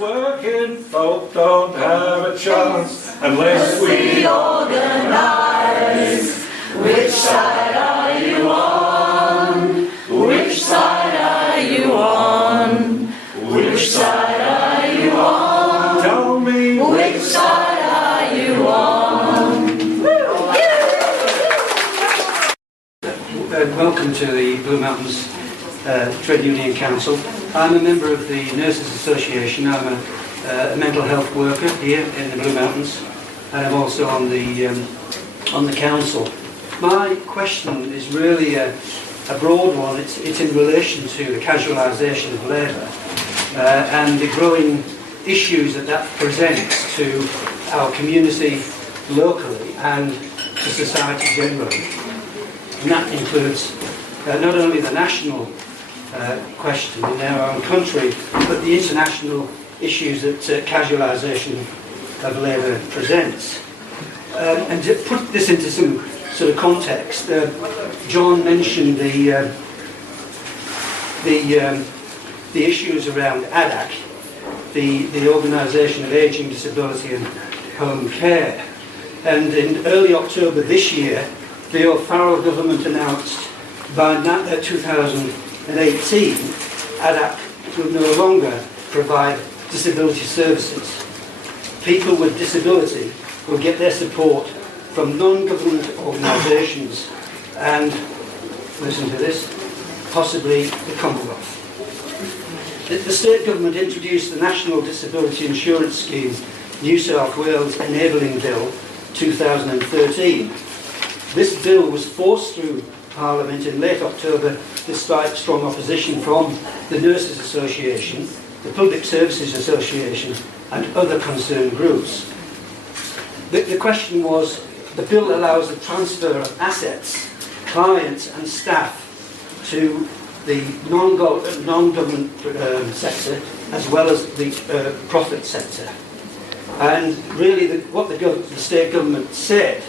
working folk don't have a chance unless we organise. Which side are you on? Which side are you on? Which side are you on? Tell me, which side are you on? Welcome to the Blue Mountains Trade Union Council. I'm a member of the Nurses Association. I'm a mental health worker here in the Blue Mountains, and I'm also on the council. My question is really a broad one. It's in relation to the casualisation of labour and the growing issues that presents to our community locally and to society generally. And that includes not only the national question in our own country, but the international issues that casualisation of labour presents. And to put this into some sort of context, John mentioned the issues around ADAC, the Organisation of Ageing, Disability and Home Care. And in early October this year, the O'Farrell government announced by 2018 ADAC will no longer provide disability services. People with disability will get their support from non-government organisations and, listen to this, possibly the Commonwealth. The state government introduced the National Disability Insurance Scheme, New South Wales Enabling Bill 2013. This bill was forced through Parliament in late October despite strong opposition from the Nurses Association, the Public Services Association and other concerned groups. The question was, the bill allows the transfer of assets, clients and staff to the non-government sector as well as the profit sector. And really what the state government said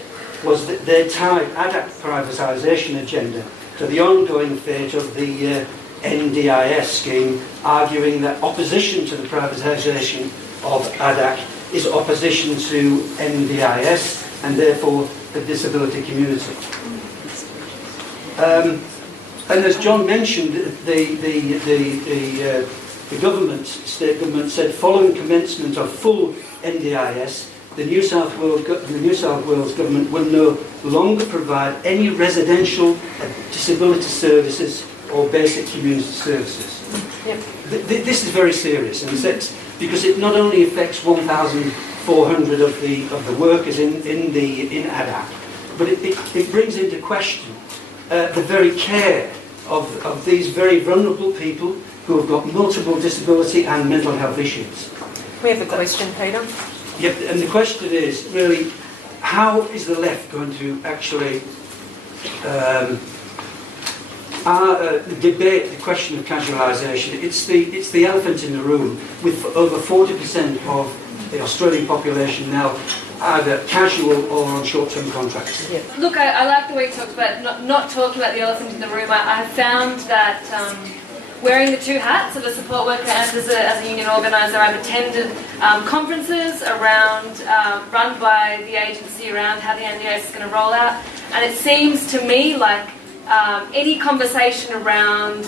was that they tied ADAC privatisation agenda to the ongoing fate of the NDIS scheme, arguing that opposition to the privatisation of ADAC is opposition to NDIS and therefore the disability community. And as John mentioned, the government, state government, said following commencement of full NDIS, the New South Wales government will no longer provide any residential disability services or basic community services. Yep. This is very serious in a sense, because it not only affects 1,400 of the workers in ADAC, but it brings into question the very care of these very vulnerable people who have got multiple disability and mental health issues. We have a question, Peter. Yep, and the question is really, how is the left going to actually debate the question of casualisation? It's the elephant in the room, with over 40% of the Australian population now either casual or on short-term contracts. Yeah. Look, I like the way you talked about not talking about the elephant in the room. I found that wearing the two hats of a support worker and as a union organiser, I've attended conferences around run by the agency around how the NDIS is going to roll out, and it seems to me like any conversation around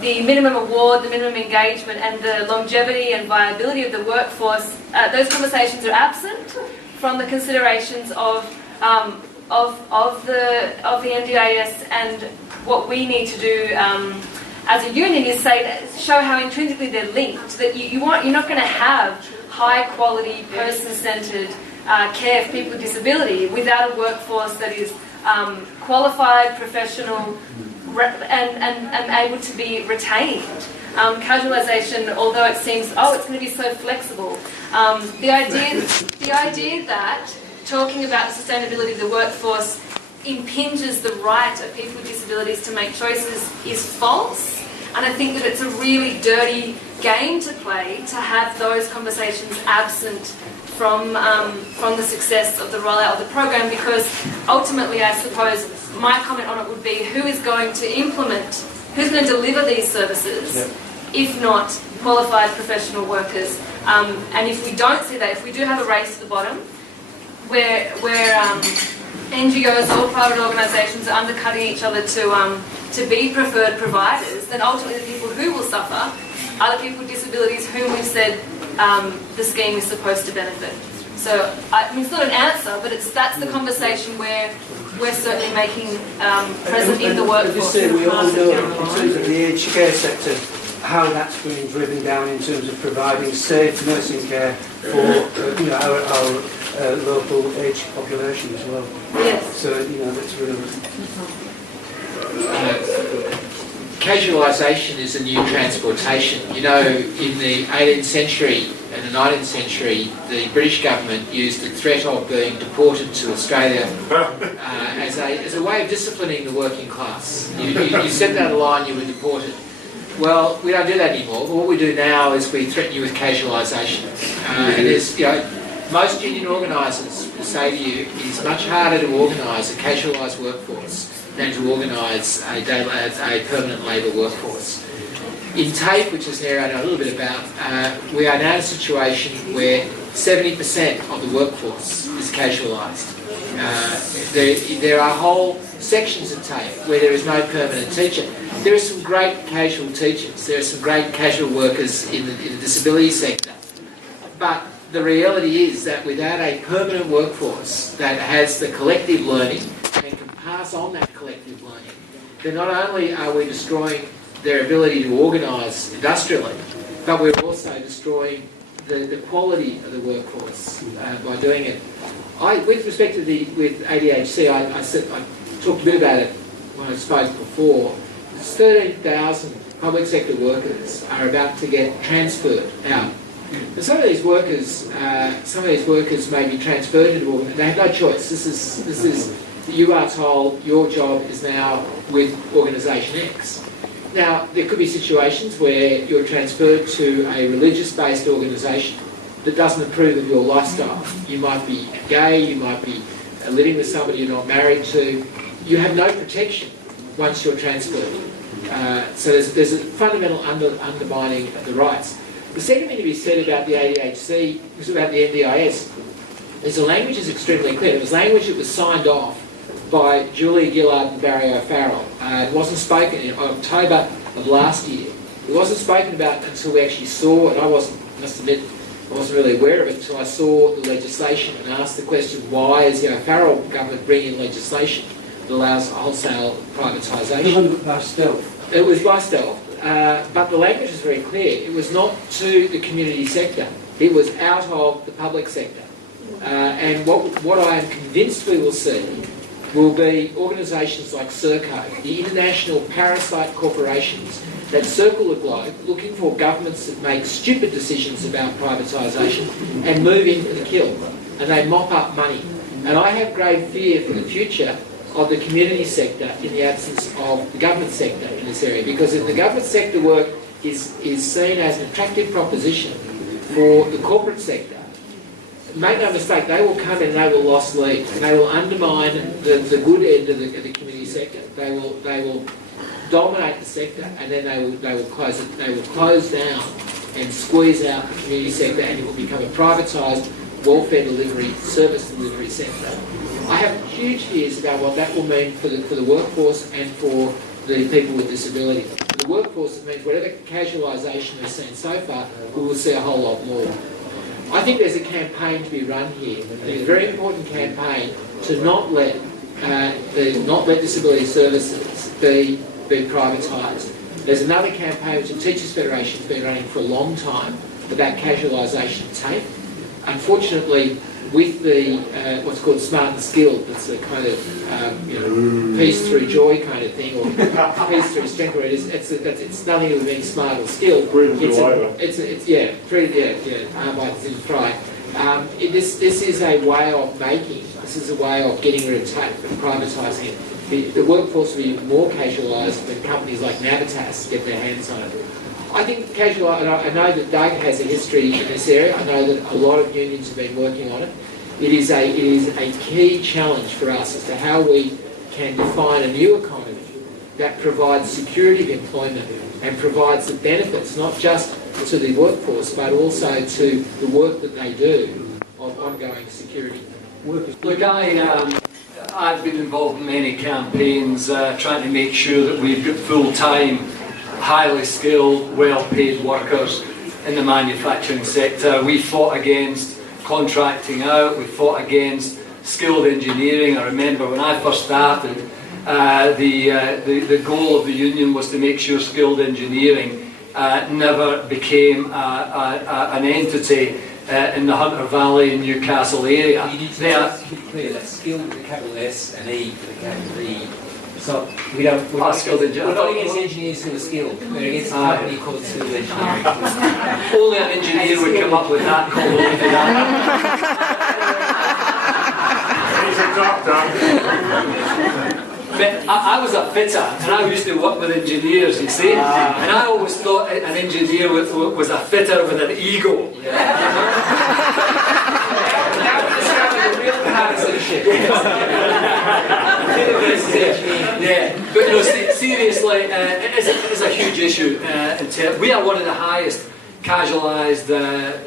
the minimum award, the minimum engagement and the longevity and viability of the workforce, those conversations are absent from the considerations of the NDIS, and what we need to do as a union is show how intrinsically they're linked, that you're not going to have high quality person-centred care for people with disability without a workforce that is qualified, professional and able to be retained. Casualisation, although it seems, it's going to be so flexible, the idea that talking about the sustainability of the workforce impinges the right of people with disabilities to make choices is false, and I think that it's a really dirty game to play to have those conversations absent from the success of the rollout of the program, because ultimately I suppose my comment on it would be, who is going to implement, who's going to deliver these services if not qualified professional workers. And if we don't see that, if we do have a race to the bottom, where NGOs or private organisations are undercutting each other to be preferred providers, then ultimately the people who will suffer are the people with disabilities whom we've said the scheme is supposed to benefit. So I mean, it's not an answer, but that's the conversation where we're certainly making present in the workforce. As you say, we all know in terms of the aged care sector how that's being driven down in terms of providing safe nursing care for our local aged population as well. Yes. So that's really. Casualisation is a new transportation. In the 18th century and the 19th century, the British government used the threat of being deported to Australia as a way of disciplining the working class. You stepped out of line, you were deported. Well, we don't do that anymore. But what we do now is we threaten you with casualisation. And there's, most union organisers will say to you, it's much harder to organise a casualised workforce than to organise a permanent labour workforce. In TAFE, which is an area I know a little bit about, we are now in a situation where 70% of the workforce is casualised. There are whole sections of TAFE where there is no permanent teacher. There are some great casual teachers, there are some great casual workers in the disability sector, but the reality is that without a permanent workforce that has the collective learning and can pass on that collective learning, then not only are we destroying their ability to organise industrially, but we're also destroying the quality of the workforce by doing it. With respect to with ADHC, I talked a bit about it when I spoke before. 13,000 public sector workers are about to get transferred out. And some of these workers may be transferred into organisations. They have no choice. This is you are told your job is now with organisation X. Now, there could be situations where you're transferred to a religious-based organisation that doesn't approve of your lifestyle. You might be gay, you might be living with somebody you're not married to. You have no protection once you're transferred. So there's a fundamental undermining of the rights. The second thing to be said about the ADHC is about the NDIS. The language is extremely clear. It was language that was signed off by Julia Gillard and Barry O'Farrell. It wasn't spoken in October of last year. It wasn't spoken about until we actually saw, and I must admit, I wasn't really aware of it until I saw the legislation and asked the question, why is the O'Farrell government bringing legislation that allows wholesale privatisation? By stealth. It was by stealth, but the language is very clear. It was not to the community sector. It was out of the public sector. And what I am convinced we will see will be organisations like Serco, the international parasite corporations that circle the globe looking for governments that make stupid decisions about privatisation and move in for the kill. And they mop up money. And I have grave fear for the future of the community sector in the absence of the government sector in this area. Because if the government sector work is seen as an attractive proposition for the corporate sector, make no mistake, they will come in and they will lose lead, and they will undermine the good end of the community sector. They will dominate the sector, and then they will close it. They will close down and squeeze out the community sector, and it will become a privatised welfare delivery, service delivery sector. I have huge fears about what that will mean for the workforce and for the people with disability. For the workforce, it means whatever casualisation we've seen so far, we will see a whole lot more. I think there's a campaign to be run here. I think it's a very important campaign to not let disability services be privatised. There's another campaign which the Teachers Federation has been running for a long time about casualisation of TAFE. Unfortunately, with the what's called smart and skilled, that's a kind of peace through joy kind of thing, or peace through strength. Where it's nothing to do with being smart or skilled. Arbeit in frei. This is a way of making. This is a way of getting rid of TAFE and privatising it. The workforce will be more casualised when companies like Navitas get their hands on it. I think casual, and I know that Doug has a history in this area. I know that a lot of unions have been working on it. It is a key challenge for us as to how we can define a new economy that provides security of employment and provides the benefits, not just to the workforce, but also to the work that they do of ongoing security work. Look, I've been involved in many campaigns trying to make sure that we've got full-time, highly skilled, well-paid workers in the manufacturing sector. We fought against contracting out, we fought against skilled engineering. I remember when I first started, the goal of the union was to make sure skilled engineering never became an entity in the Hunter Valley and Newcastle area. You need to be clear that skilled with a capital S and E with a capital E. So we're not skilled engineers. We're not against engineers who are skilled. We're against a company called skilled engineering. Only an engineer would come up with that call. Only for that. He's a doctor. But I was a fitter, and I used to work with engineers, you see, and I always thought an engineer was a fitter with an ego. Yeah, but no, seriously, it's a huge issue. We are one of the highest casualised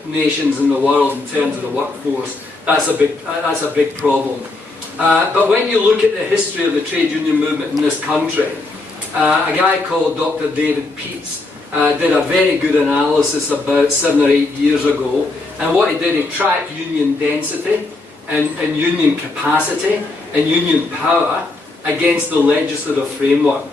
nations in the world in terms of the workforce. That's a big problem. But when you look at the history of the trade union movement in this country, a guy called Dr. David Peets did a very good analysis about 7 or 8 years ago, and what he did, he tracked union density and union capacity and union power against the legislative framework.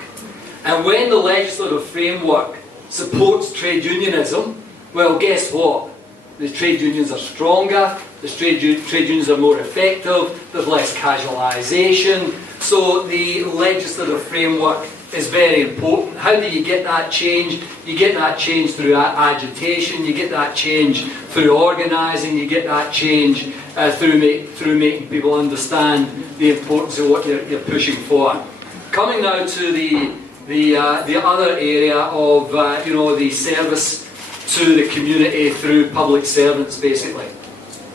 And when the legislative framework supports trade unionism, well, guess what? The trade unions are stronger, the trade unions are more effective, there's less casualisation, so the legislative framework is very important. How do you get that change? You get that change through agitation, you get that change through organising, you get that change through making people understand the importance of what you're pushing for. Coming now to the other area of the service to the community through public servants, basically.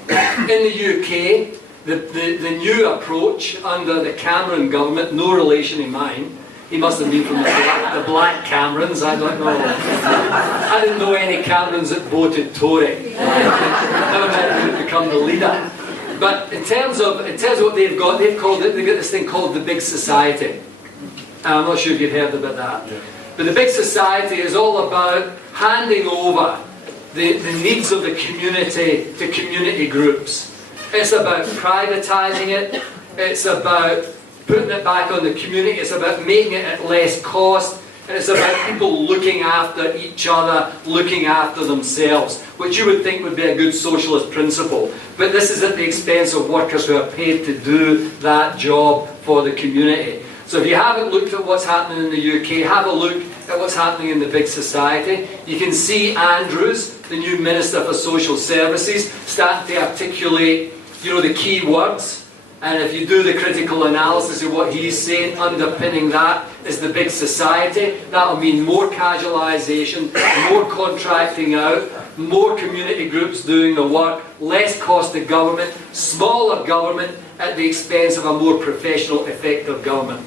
In the UK, the new approach under the Cameron government, no relation in mine, he must have been from the Black Camerons, I don't know. I didn't know any Camerons that voted Tory. Never mind who would become the leader. But in terms of what they've got this thing called the Big Society. I'm not sure if you've heard about that. Yeah. But the Big Society is all about handing over the needs of the community to community groups. It's about privatising it, it's about putting it back on the community, it's about making it at less cost, and it's about people looking after each other, looking after themselves, which you would think would be a good socialist principle. But this is at the expense of workers who are paid to do that job for the community. So if you haven't looked at what's happening in the UK, have a look at what's happening in the Big Society. You can see Andrews, the new Minister for Social Services, starting to articulate, the key words. And if you do the critical analysis of what he's saying, underpinning that is the Big Society. That'll mean more casualisation, more contracting out, more community groups doing the work, less cost to government, smaller government at the expense of a more professional, effective government.